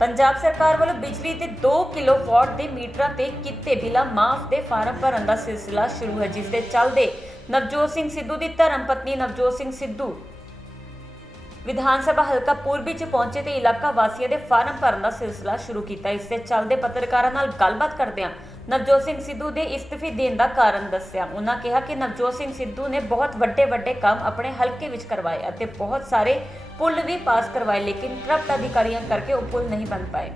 पंजाब सरकार वालों बिजली के 2 किलोवाट के मीटरां ते किते बिला माफ के फार्म भरन का सिलसिला शुरू है, जिस दे चलदे नवजोत सिंह सिद्धू की धर्म पत्नी नवजोत सिंह सिद्धू विधान सभा हल्का पूर्वी च पहुंचे तो इलाका वासियों के फार्म भरन का सिलसिला शुरू किया। इस दे चलदे पत्रकारां नाल गलबात करदिआं नवजोत सिंह सिद्धू के इस्तीफे देने का कारण दस्सिया। उन्होंने कहा कि नवजोत सिंह सिद्धू ने बहुत वड्डे काम अपने हल्के विच करवाए और बहुत सारे पुल भी पास करवाए, लेकिन करप्ट अधिकारियों करके वो पुल नहीं बन पाए।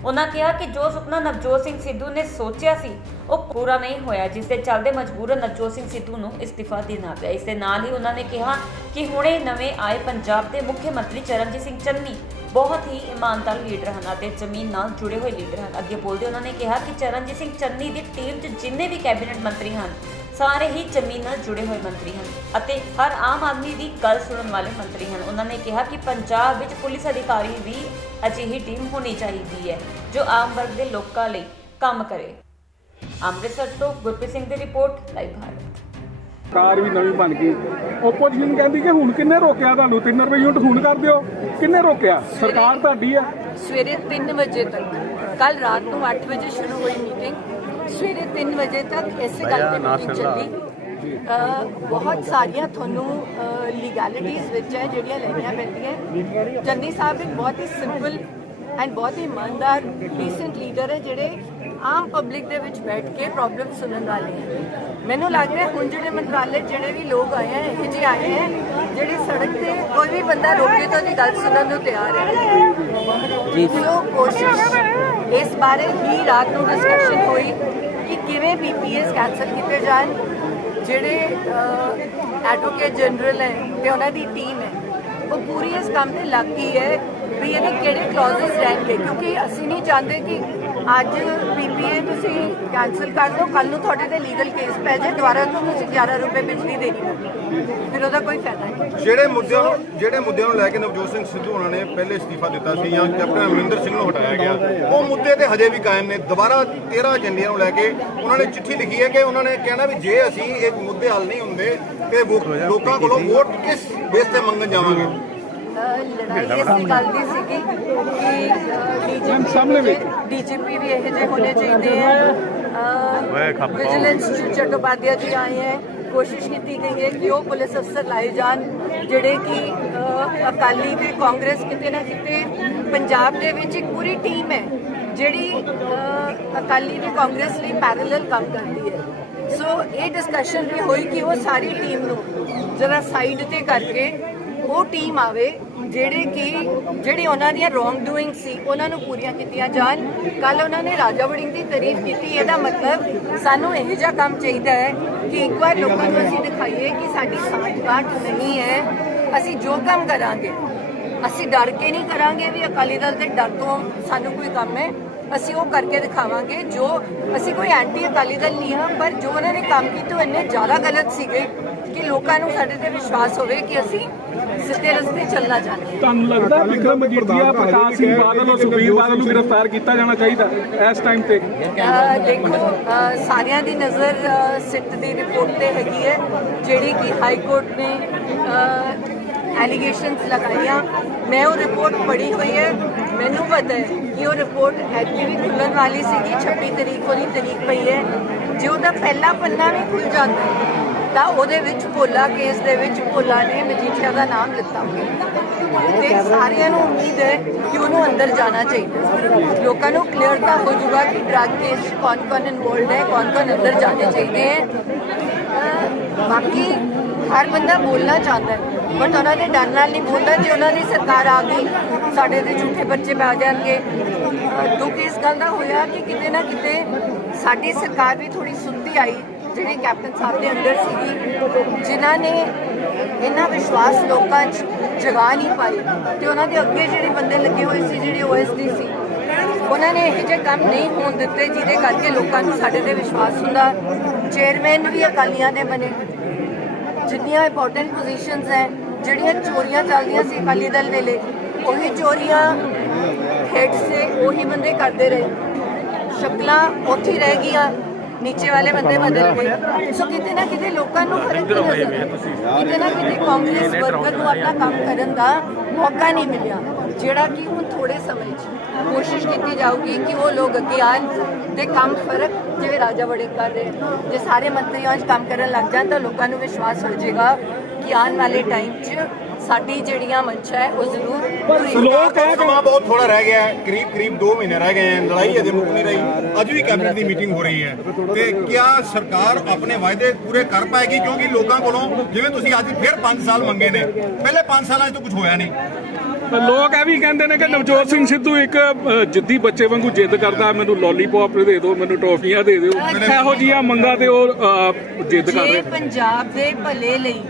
उन्होंने कहा कि जो सुपना नवजोत सिंह सिद्धू ने सोचा सी वो पूरा नहीं होया, जिसके चलते मजबूरन नवजोत सिंह सिद्धू को इस्तीफा देना पिया। इस नाल ही उन्होंने कहा कि हुणे नवे आए पंजाब के मुख्यमंत्री चरणजीत सिंह चन्नी बहुत ही ईमानदार लीडर हैं और जमीन नाल जुड़े हुए लीडर हैं। अगे बोलते उन्होंने कहा कि चरणजीत सिंह चन्नी की टीम च जिन्ने भी कैबिनेट मंत्री हैं सारे ही जमीन नाल जुड़े हुए मंत्री हैं और हर आम आदमी की गल सुनने वाले मंत्री हैं। उन्होंने कहा कि पंजाब विच पुलिस अधिकारी भी अजिही टीम होनी चाहिए है जो आम वर्ग के लोगों लिए काम करे। अमृतसर तो गुरप्रीत सिंह की रिपोर्ट, लाइव भारत। कार भी नवी बन गई। ओपोजिशन कहती कि हुण किन्ने रोकिया तुहानूं 3 रुपए यूनिट हुण कर दिओ, किन्ने रोकिया? सरकार तुहाडी है। सवेरे 3 बजे तक, कल रात को 8 बजे शुरू हुई मीटिंग, सवेरे 3 बजे तक इस गल पर मीटिंग चली। बहुत सारिया थोनू लीगैलिटीज़ विच है जिहड़ियां लैनियां पैंदियां। चन्नी साहब एक बहुत ही सिंपल एंड बहुत ही ईमानदार ਡੀਸੈਂਟ लीडर है जिहड़े आम पब्लिक दे विच बैठ के प्रॉब्लम सुनने वाले हैं। मैनूं लग रहा है हुण जिहड़े मंत्रालय जिहड़े भी लोग आए हैं इहो ਜਿਹੇ आए हैं जिहड़े सड़क ते कोई भी बंदा रोके तो उहदी गल सुनने नूं तैयार है। सो कोशिश इस बारे ही रात को डिस्कशन हुई कि किवें BPS कैंसल किए जान। जिहड़े एडवोकेट जनरल है ते उन्हां दी टीम है वो पूरी इस काम ते लग गई है भी ये किहड़े क्लॉजेस रहेंगे, क्योंकि असी नहीं चाहते कि अज BPA तुसी कैंसल कर दो, कल नूं तुहाडे ते लीगल केस पै जाए, दोबारा तो तुसी 11 रुपए बिजली देनी होगी, फिर ਉਹਦਾ कोई फायदा नहीं। ਜਿਹੜੇ ਮੁੱਦਿਆਂ ਨੂੰ ਲੈ ਕੇ ਨਵਜੋਤ ਸਿੰਘ ਸਿੱਧੂ ਉਹਨਾਂ ਨੇ ਪਹਿਲੇ ਅਸਤੀਫਾ ਦਿੱਤਾ ਸੀ ਜਾਂ ਕੈਪਟਨ ਅਮਰਿੰਦਰ ਸਿੰਘ ਨੂੰ ਹਟਾਇਆ ਗਿਆ, ਉਹ ਮੁੱਦੇ ਤੇ ਹਜੇ ਵੀ ਕਾਇਮ ਨੇ। ਦੁਬਾਰਾ 13 ਏਜੰਡਿਆਂ ਨੂੰ ਲੈ ਕੇ ਉਹਨਾਂ ਨੇ ਚਿੱਠੀ ਲਿਖੀ ਹੈ ਕਿ ਉਹਨਾਂ ਨੇ ਕਹਿਣਾ ਵੀ ਜੇ ਅਸੀਂ ਇਹ ਮੁੱਦੇ ਹੱਲ ਨਹੀਂ ਹੁੰਦੇ ਤੇ ਲੋਕਾਂ ਕੋਲੋਂ ਵੋਟ ਕਿਸ ਬੇਸ ਤੇ ਮੰਗਣ ਜਾਵਾਂਗੇ। लड़ाई इस गल की सीगी कि DGP भी यह होने चाहिए हैं। विजिलेंस चट्टोपाध्याय जी आए हैं, कोशिश की गई है कि वो पुलिस अफसर लाए जान जिहड़े कि अकाली ते कांग्रेस किते ना किते पंजाब दे विच एक पूरी टीम है जिहड़ी अकाली ते कांग्रेस लिए पैरेलल काम करती है। सो ये डिस्कशन भी हुई कि वो सारी टीम नूं जरा साइड ते करके वो टीम आवे ਜਿਹੜੀ ਉਹਨਾਂ ਦੀਆਂ ਰੋਂਗ ਡੂਇੰਗ ਸੀ ਉਹਨਾਂ ਨੂੰ ਪੂਰੀਆਂ ਕੀਤੀਆਂ ਜਾਣ। ਕੱਲ ਉਹਨਾਂ ਨੇ ਰਾਜਾ ਵੜਿੰਗ ਦੀ ਤਾਰੀਫ ਕੀਤੀ। ਇਹਦਾ ਮਤਲਬ ਸਾਨੂੰ ਇਹੋ ਜਿਹਾ ਕੰਮ ਚਾਹੀਦਾ ਹੈ ਕਿ ਇੱਕ ਵਾਰ ਲੋਕਾਂ ਨੂੰ ਅਸੀਂ ਦਿਖਾਈਏ ਕਿ ਸਾਡੀ ਸਾਂਠ-ਗਾਂਠ ਨਹੀਂ ਹੈ। ਅਸੀਂ ਜੋ ਕੰਮ ਕਰਾਂਗੇ ਅਸੀਂ ਡਰ ਕੇ ਨਹੀਂ ਕਰਾਂਗੇ ਵੀ ਅਕਾਲੀ ਦਲ ਦੇ ਡਰ ਤੋਂ ਸਾਨੂੰ ਕੋਈ ਕੰਮ ਹੈ, ਅਸੀਂ ਉਹ ਕਰਕੇ ਦਿਖਾਵਾਂਗੇ। ਜੋ ਅਸੀਂ ਕੋਈ ਐਂਟੀ ਅਕਾਲੀ ਦਲ ਨਹੀਂ ਹਾਂ, ਪਰ ਜੋ ਉਹਨਾਂ ਨੇ ਕੰਮ ਕੀਤੇ ਉਹ ਇੰਨੇ ਜ਼ਿਆਦਾ ਗਲਤ ਸੀਗੇ ਕਿ ਲੋਕਾਂ ਨੂੰ ਸਾਡੇ ਤੇ ਵਿਸ਼ਵਾਸ ਹੋਵੇ ਕਿ ਅਸੀਂ ਸਿੱਧੇ ਰਸਤੇ ਚੱਲਣਾ ਚਾਹੁੰਦੇ ਹਾਂ। ਤੁਹਾਨੂੰ ਲੱਗਦਾ ਵਿਕਰਮ ਮਜੀਠੀਆ, ਪ੍ਰਕਾਸ਼ ਸਿੰਘ ਬਾਦਲ और ਸੁਖਬੀਰ ਬਾਦਲ ਨੂੰ ਗ੍ਰਿਫਤਾਰ ਕੀਤਾ ਜਾਣਾ ਚਾਹੀਦਾ ਇਸ ਟਾਈਮ ਤੇ? ਦੇਖੋ ਸਾਰਿਆਂ ਦੀ ਨਜ਼ਰ ਸਿੱਟ ਦੀ ਰਿਪੋਰਟ ਤੇ ਹੈਗੀ ਹੈ ਜਿਹੜੀ ਕਿ ਹਾਈ ਕੋਰਟ ਨੇ एलिगेशंस लगाइया। मैं वो रिपोर्ट पढ़ी हुई है, मैनू पता है कि वो रिपोर्ट ऐतकी भी खुलन वाली सी। 26 तरीक को तरीक पई है, जो उसका पहला पन्ना भी खुल जाता तो ਉਹਦੇ ਵਿੱਚ ਭੋਲਾ ਕੇਸ ਦੇ ਵਿੱਚ ਭੋਲਾ ਨੇ ਮਜੀਠੀਆ ਦਾ ਨਾਮ ਲਿੱਤਾ ਤੇ ਸਾਰਿਆਂ ਨੂੰ ਉਮੀਦ ਹੈ ਕਿ ਉਹਨੂੰ ਅੰਦਰ ਜਾਣਾ ਚਾਹੀਦਾ। ਲੋਕਾਂ ਨੂੰ ਕਲੀਅਰਤਾ ਹੋ ਜਾਊਗਾ ਕਿ ਡਰੱਗ ਕੇਸ ਕੌਣ ਇਨਵੋਲਡ ਹੈ, ਕੌਣ ਅੰਦਰ ਜਾਣੇ ਚਾਹੀਦੇ ਹੈ। ਬਾਕੀ हर बंदा बोलना चाहता है बट उन्होंने डर नाल नहीं बोलना। जो उन्होंने सरकार आ गई साढ़े तो झूठे बच्चे पै जाएंगे। दुख इस गल का होया कि किते ना किते साडी सरकार भी थोड़ी सुनती आई जिहड़ी कैप्टन साहब के अंदर सीगी, जिन्हां ने इन्ना विश्वास लोगों जगा नहीं पाई तो उन्होंने अगे जिहड़े बंदे लगे हुए सी जिहड़े OSD सी उन्होंने यह जे काम नहीं होने दिते जिहदे करके लोगों को साडे ते विश्वास हुंदा। चेयरमैन भी अकालियां दे बने, जिन्नियां इंपॉर्टेंट पोजीशनस हैं जिहड़ियां चोरियां चलदियां सी अकाली दल वेले उही चोरियां हेड से उही बंदे करते रहे। शक्लां उत्थे रह गईयां, नीचे वाले बंदे बदल गए। सो किते ना किते लोकां नूं फर्क नज़र किते ना किते कांग्रेस वर्कर नूं अपना काम करन दा मौका नहीं मिलिया। ਜਿਹੜਾ ਕਿ ਹੁਣ ਥੋੜੇ ਸਮੇਂ 'ਚ ਕੋਸ਼ਿਸ਼ ਕੀਤੀ ਜਾਊਗੀ ਕਿ ਉਹ ਲੋਕ ਅੱਗੇ ਆਉਣ ਤੇ ਕੰਮ ਫਰਕ ਜਿਵੇਂ ਰਾਜਾ ਵੜੇ ਕਰ ਰਹੇ ਜੇ ਸਾਰੇ ਮੰਤਰੀਆਂ 'ਚ ਕੰਮ ਕਰਨ ਲੱਗ ਜਾਣ ਤਾਂ ਲੋਕਾਂ ਨੂੰ ਵਿਸ਼ਵਾਸ ਹੋ ਜਾਏਗਾ ਕਿ ਆਉਣ ਵਾਲੇ ਟਾਈਮ 'ਚ ਸਾਡੀ ਜਿਹੜੀਆਂ ਮੰਸ਼ਾ ਹੈ ਉਹ ਜ਼ਰੂਰ ਪੂਰੀ ਲੋਕ ਹੈ ਸਮਾਂ ਬਹੁਤ ਥੋੜਾ ਰਹਿ ਗਿਆ ਹੈ, ਕਰੀਬ 2 ਮਹੀਨੇ ਰਹਿ ਗਏ ਹਨ, ਲੜਾਈ ਅਜੇ ਮੁੱਕ ਨਹੀਂ ਰਹੀ, ਅੱਜ ਵੀ ਕੈਬਨਿਟ ਦੀ ਮੀਟਿੰਗ ਹੋ ਰਹੀ ਹੈ ਤੇ ਕਿਆ ਸਰਕਾਰ ਆਪਣੇ ਵਾਅਦੇ ਪੂਰੇ ਕਰ ਪਾਏਗੀ? ਕਿਉਂਕਿ ਲੋਕਾਂ ਕੋਲੋਂ ਜਿਵੇਂ ਤੁਸੀਂ ਅੱਜ ਫਿਰ 5 ਸਾਲ ਮੰਗੇ ਨੇ, ਪਹਿਲੇ 5 ਸਾਲਾਂ 'ਚ ਤਾਂ ਕੁਝ ਹੋਇਆ ਨਹੀਂ। ਲੋਕ ਇਹ ਵੀ ਕਹਿੰਦੇ ਨੇ ਕਿ ਨਵਜੋਤ ਸਿੰਘ ਸਿੱਧੂ ਇੱਕ ਜਿੱਦੀ ਬੱਚੇ ਵਾਂਗੂ ਜਿੱਦ ਕਰਦਾ, ਮੈਨੂੰ ਲੋਲੀਪੌਪ ਦੇ ਦਿਓ, ਮੈਨੂੰ ਟੌਫੀਆਂ ਦੇ ਦਿਓ, ਇਹੋ ਜਿਹੀਆਂ ਮੰਗਾਂ ਤੇ ਉਹ ਜਿੱਦ ਕਰ ਜੇ ਰਹੇ। ਪੰਜਾਬ ਦੇ ਭਲੇ ਲਈ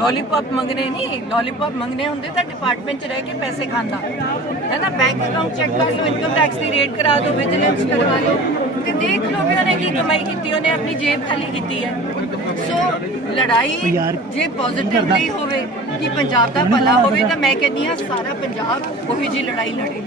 लॉलीपॉप मंगने नहीं, लॉलीपॉप मंगने होंगे तो डिपार्टमेंट च रह के पैसे खांदा है ना, बैंक अकाउंट चेक कर लो, इनकम टैक्स की रेड करा दो, विजिलेंस करवा लो ते देख लो भी उन्हें की कमाई की, उन्हें अपनी जेब खाली की है। सो लड़ाई जे पॉजिटिवली होवे कि पंजाब दा भला होवे तो मैं कहनी हाँ सारा पंजाब ओही जी लड़ाई लड़े।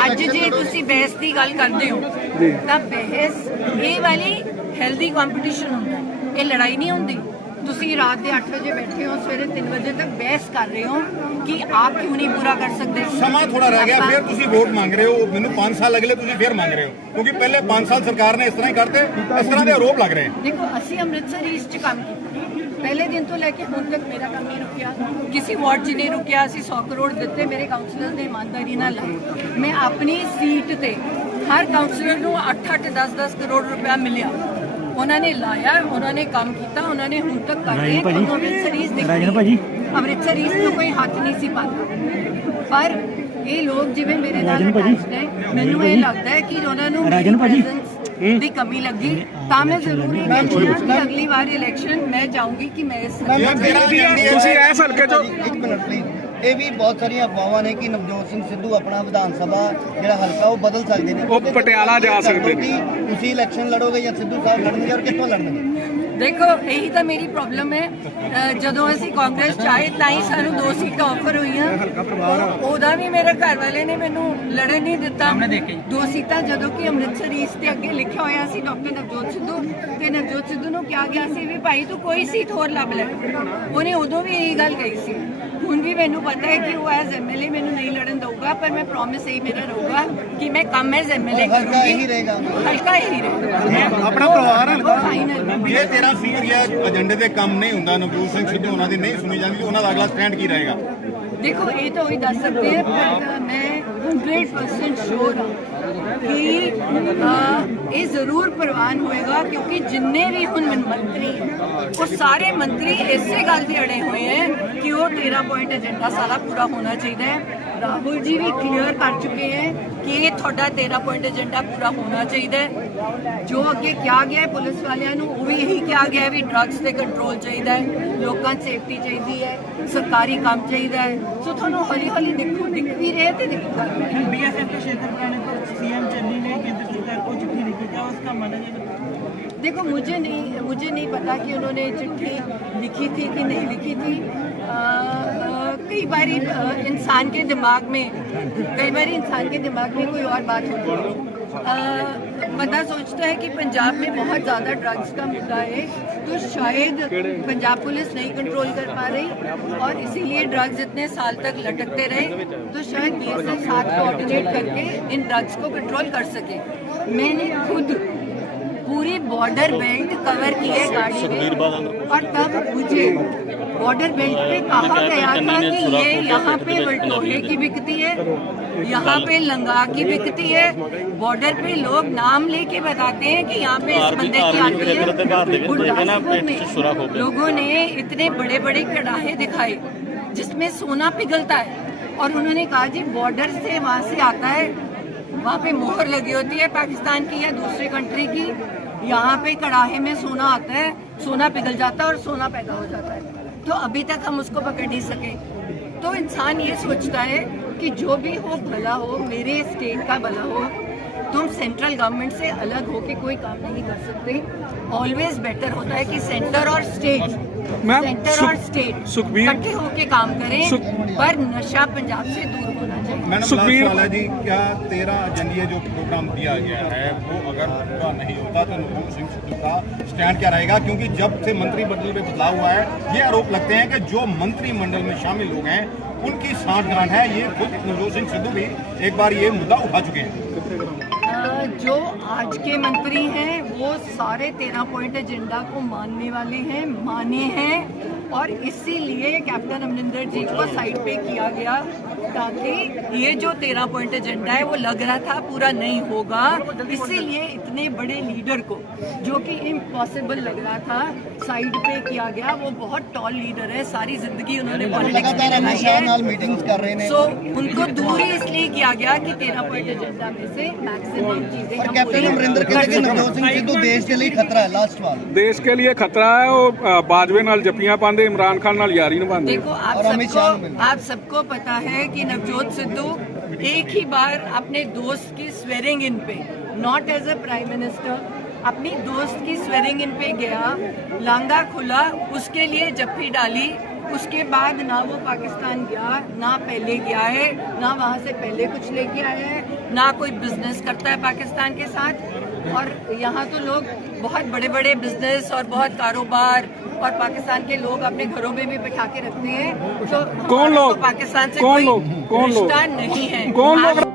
अज जे तुसी बहस की गल करते हो तो बहस ये वाली हेल्दी कंपीटिशन होंदा है, ये लड़ाई नहीं होंदी। ਤੁਸੀਂ ਰਾਤ ਦੇ 8 ਵਜੇ ਬੈਠੇ ਹੋ, ਸਵੇਰੇ 3 ਵਜੇ ਤੱਕ ਬਹਿਸ ਕਰ ਰਹੇ ਹੋ ਕਿ ਆਪ ਕਿਉਂ ਨਹੀਂ ਪੂਰਾ ਕਰ ਸਕਦੇ। ਸਮਾਂ ਥੋੜਾ ਰਹਿ ਗਿਆ, ਫਿਰ ਤੁਸੀਂ ਵੋਟ ਮੰਗ ਰਹੇ ਹੋ, ਮੈਨੂੰ 5 ਸਾਲ ਅਗਲੇ ਤੁਸੀਂ ਫਿਰ ਮੰਗ ਰਹੇ ਹੋ, ਕਿਉਂਕਿ ਪਹਿਲੇ 5 ਸਾਲ ਸਰਕਾਰ ਨੇ ਇਸ ਤਰ੍ਹਾਂ ਹੀ ਕਰਤੇ, ਇਸ ਤਰ੍ਹਾਂ ਦੇ ਆਰੋਪ ਲੱਗ ਰਹੇ ਹਨ। ਦੇਖੋ ਅਸੀਂ ਅੰਮ੍ਰਿਤਸਰ ਈਸਟ 'ਚ ਕੰਮ ਕੀਤਾ, ਪਹਿਲੇ ਦਿਨ ਤੋਂ ਲੈ ਕੇ ਹੁਣ ਤੱਕ ਮੇਰਾ ਕੰਮ ਨਹੀਂ ਰੁਕਿਆ, ਕਿਸੇ ਵਾਰਡ 'ਚ ਨਹੀਂ ਰੁਕਿਆ। ਅਸੀਂ 100 ਕਰੋੜ ਦਿੱਤੇ, ਮੇਰੇ ਕਾਉਂਸਲਰ ਨੇ ਇਮਾਨਦਾਰੀ ਨਾਲ ਲਾਏ। ਮੈਂ ਆਪਣੀ ਸੀਟ ਤੇ ਹਰ ਕਾਉਂਸਲਰ ਨੂੰ 8-8, 10-10 ਕਰੋੜ ਰੁਪਇਆ ਮਿਲਿਆ, ਉਹਨਾਂ ਨੇ ਲਾਇਆ, ਉਹਨਾਂ ਨੇ ਕੰਮ ਕੀਤਾ, ਉਹਨਾਂ ਨੇ ਹੁਣ ਤੱਕ ਕਰ ਰਹੇ। ਅੰਮ੍ਰਿਤਸਰ ਈਸਟ ਦੇਖੀ, ਅੰਮ੍ਰਿਤਸਰ ਈਸਟ ਨੂੰ ਕੋਈ ਹੱਥ ਨਹੀਂ ਸੀ ਪਾਉਂਦਾ, ਪਰ ਇਹ ਲੋਕ ਜਿਵੇਂ ਮੇਰੇ ਨਾਲ ਅਟੈਚਡ ਨੇ, ਮੈਨੂੰ ਇਹ ਲੱਗਦਾ ਹੈ ਕਿ ਉਹਨਾਂ ਨੂੰ ਪ੍ਰੈਜ਼ੈਂਸ ਦੀ ਕਮੀ ਲੱਗੀ। ਤਾਂ ਮੈਂ ਜ਼ਰੂਰ ਇਹ ਕਹਿੰਦੀ ਹਾਂ ਕਿ ਅਗਲੀ ਵਾਰ ਇਲੈਕਸ਼ਨ ਮੈਂ ਚਾਹੂੰਗੀ ਕਿ ਮੈਂ ਇਸ ਤੁਸੀਂ ਇਸ ਹਲਕੇ ਚੋਂ ਇੱਕ ਮਿੰਟ ਪਲੀਜ਼। ਇਹ ਵੀ ਬਹੁਤ ਸਾਰੀਆਂ ਅਫਵਾਹਾਂ ਨੇ ਕਿ ਨਵਜੋਤ ਸਿੰਘ ਸਿੱਧੂ ਆਪਣਾ ਵਿਧਾਨ ਸਭਾ ਜਿਹੜਾ ਹਲਕਾ ਉਹ ਬਦਲ ਸਕਦੇ ਨੇ, ਉਹ ਪਟਿਆਲਾ ਜਾ ਸਕਦੇ ਨੇ। ਤੁਸੀਂ ਇਲੈਕਸ਼ਨ ਲੜੋਗੇ ਜਾਂ ਸਿੱਧੂ ਸਾਹਿਬ ਲੜਨਗੇ, ਔਰ ਕਿੱਥੋਂ ਲੜਨਗੇ? ਦੇਖੋ ਇਹੀ ਤਾਂ ਮੇਰੀ ਪ੍ਰੋਬਲਮ ਹੈ। ਜਦੋਂ ਅਸੀਂ ਕਾਂਗਰਸ ਚ ਆਏ ਤਾਂ ਹੀ ਸਾਨੂੰ 2 ਸੀਟਾਂ ਆਫਰ ਹੋਈਆਂ, ਉਹਦਾ ਵੀ ਮੇਰੇ ਘਰ ਵਾਲੇ ਨੇ ਮੈਨੂੰ ਲੜਨ ਨਹੀਂ ਦਿੱਤਾ। 2 ਸੀਟਾਂ ਜਦੋਂ ਕਿ ਅੰਮ੍ਰਿਤਸਰ ਈਸਟ ਤੇ ਅੱਗੇ ਲਿਖਿਆ ਹੋਇਆ ਸੀ ਡਾਕਟਰ ਨਵਜੋਤ ਸਿੱਧੂ, ਤੇ ਨਵਜੋਤ ਸਿੱਧੂ ਨੂੰ ਕਿਹਾ ਗਿਆ ਸੀ ਵੀ ਭਾਈ ਤੂੰ ਕੋਈ ਸੀਟ ਹੋਰ ਲੱਭ ਲੈ। ਉਹਨੇ ਉਦੋਂ ਵੀ ਇਹੀ ਗੱਲ ਕਹੀ ਸੀ। ਹੁਣ ਵੀ ਮੈਨੂੰ ਪਤਾ ਹੈ ਕਿ ਉਹ ਐਜ਼ ਐਮਐਲਏ ਮੈਨੂੰ ਨਹੀਂ ਲੜਨ ਦਊਗਾ, ਪਰ ਮੈਂ ਪ੍ਰੋਮਿਸ ਇਹੀ ਮੇਰਾ ਰਹੂਗਾ ਕਿ ਮੈਂ ਕੰਮ ਐਜ਼ ਐਮਐਲਏ ਹਲਕਾ ਇਹੀ ਰਹੇਗਾ, ਹਲਕਾ ਇਹੀ ਰਹੇਗਾ। ਆਪਣਾ ਪਰਿਵਾਰ ਹਲਕਾ ਫਾਈਨਲ ਇਹ 13 ਸੀਟ ਜਾਂ ਏਜੰਡੇ ਦੇ ਕੰਮ ਨਹੀਂ ਹੁੰਦਾ, ਨਵਜੋਤ ਸਿੰਘ ਸਿੱਧੂ ਉਹਨਾਂ ਦੀ ਨਹੀਂ ਸੁਣੀ ਜਾਂਦੀ, ਉਹਨਾਂ ਦਾ ਅਗਲਾ ਸਟੈਂਡ ਕੀ ਰਹੇਗਾ? देखो ये तो वही दस सकते हैं, पर मैं 100% श्योर हूँ कि ये जरूर प्रवान होएगा, क्योंकि जिन्ने भी हुन मंत्री हैं वो सारे मंत्री इसे गल से अड़े हुए हैं कि वो 13 पॉइंट एजेंडा सारा पूरा होना चाहिए। राहुल जी भी क्लियर कर चुके हैं कि ये थोड़ा 13 पॉइंट एजेंडा पूरा होना चाहिए। जो अगे क्या गया है पुलिस वालियां नूं वो भी यही क्या गया है भी ड्रग्स ते कंट्रोल चाहिए, लोगों की सेफ्टी चाहिए है, सरकारी काम चाहिए है। सो थोड़ा हौली हौली दिख भी रहे थे दिखा बीएसएफ के शेखर ने सीएम चन्नी ने केंद्र सरकार को चिट्ठी लिखी, क्या उसका माना जाए? देखो मुझे नहीं पता कि उन्होंने चिट्ठी लिखी थी कि नहीं लिखी थी। कई बारी इंसान के दिमाग में कोई और बात होती है। बंदा सोचता है कि पंजाब में बहुत ज़्यादा ड्रग्स का मुद्दा है, तो शायद पंजाब पुलिस नहीं कंट्रोल कर पा रही और इसीलिए ड्रग्स इतने साल तक लटकते रहे, तो शायद बीएसएफ साथ कोऑर्डिनेट करके इन ड्रग्स को कंट्रोल कर सके। मैंने खुद पूरी बॉर्डर बेल्ट कवर की है गाड़ी में, और तब मुझे बॉर्डर बेल्ट पे कहा गया था कि ये यहाँ पे बटोले की बिकती है, यहाँ पे लंगा की बिकती है। बॉर्डर पे लोग नाम लेके बताते हैं कि यहाँ पे इस बंदे की आती है। गुरदासपुर में लोगों ने इतने बड़े बड़े कड़ाहे दिखाए जिसमें सोना पिघलता है, और उन्होंने कहा जी बॉर्डर से वहाँ से आता है, वहाँ पे मोहर लगी होती है पाकिस्तान की या दूसरी कंट्री की, यहाँ पे कड़ाहे में सोना आता है, सोना पिघल जाता है और सोना पैदा हो जाता है। तो अभी तक हम उसको पकड़ नहीं सके। तो इंसान ये सोचता है कि जो भी हो भला हो, मेरे स्टेट का भला हो। तुम सेंट्रल गवर्नमेंट से अलग होके कोई काम नहीं कर सकते। ऑलवेज बेटर होता है कि सेंटर और स्टेट सुखबीर इकट्ठे होके काम करें, पर नशा पंजाब से दूर होना चाहिए। मैडम सुखबीर सवाल है जी, क्या 13 एजेंडे जो प्रोग्राम दिया गया है वो अगर पूरा नहीं होता तो नवजोत सिंह सिद्धू का स्टैंड क्या रहेगा? क्योंकि जब से मंत्रिमंडल में बदलाव हुआ है, ये आरोप लगते हैं कि जो मंत्रिमंडल में शामिल लोग हैं उनकी सांठगांठ है। ये खुद नवजोत सिंह सिद्धू भी एक बार ये मुद्दा उठा चुके हैं। जो आज के मंत्री हैं वो सारे 13 पॉइंट एजेंडा को मानने वाले हैं, माने हैं, और इसीलिए कैप्टन अमरिंदर जी को साइड पे किया गया ताकि ये जो 13 पॉइंट एजेंडा है वो लग रहा था पूरा नहीं होगा, इसीलिए इतने बड़े लीडर को जो कि इम्पॉसिबल लग रहा था साइड पे किया गया। वो बहुत टॉल लीडर है, सारी जिंदगी उन्होंने पॉलिटिक्स में लगाई है, मीटिंग्स कर रहे हैं। सो उनको दूर ही इसलिए किया गया कि 13 पॉइंट एजेंडा में से मैक्सिमम चीजें हम कैप्टन पूरी अमरिंदर कर कहते हैं कि सकें। नवजोत सिंह सिद्धू देश के लिए खतरा है। लास्ट वाल देश के लिए खतरा है। वो बाजवे नाल जपियां पांदे, इमरान खान नाल यारी निभांदे। देखो और अमित शाह ने मिला। आप सबको पता है कि नवजोत सिद्धू एक ही बार अपने दोस्त की स्वेरिंग इन पे, not as a prime minister, अपनी दोस्त की स्वेरिंग इन पे गया, लांगा खुला, उसके लिए जप्पी डाली, उसके बाद ना वो पाकिस्तान गया, ना पहले गया है, ना वहाँ से पहले कुछ लेके आया है, ना कोई बिजनेस करता है पाकिस्तान के साथ। और यहाँ तो लोग बहुत बड़े बड़े बिजनेस और बहुत कारोबार और पाकिस्तान के लोग अपने घरों में भी बिठा के रखते हैं। तो कौन लोग? पाकिस्तान से कौन कोई लोग? कौन लोग? रिश्ता नहीं है। कौन लोग?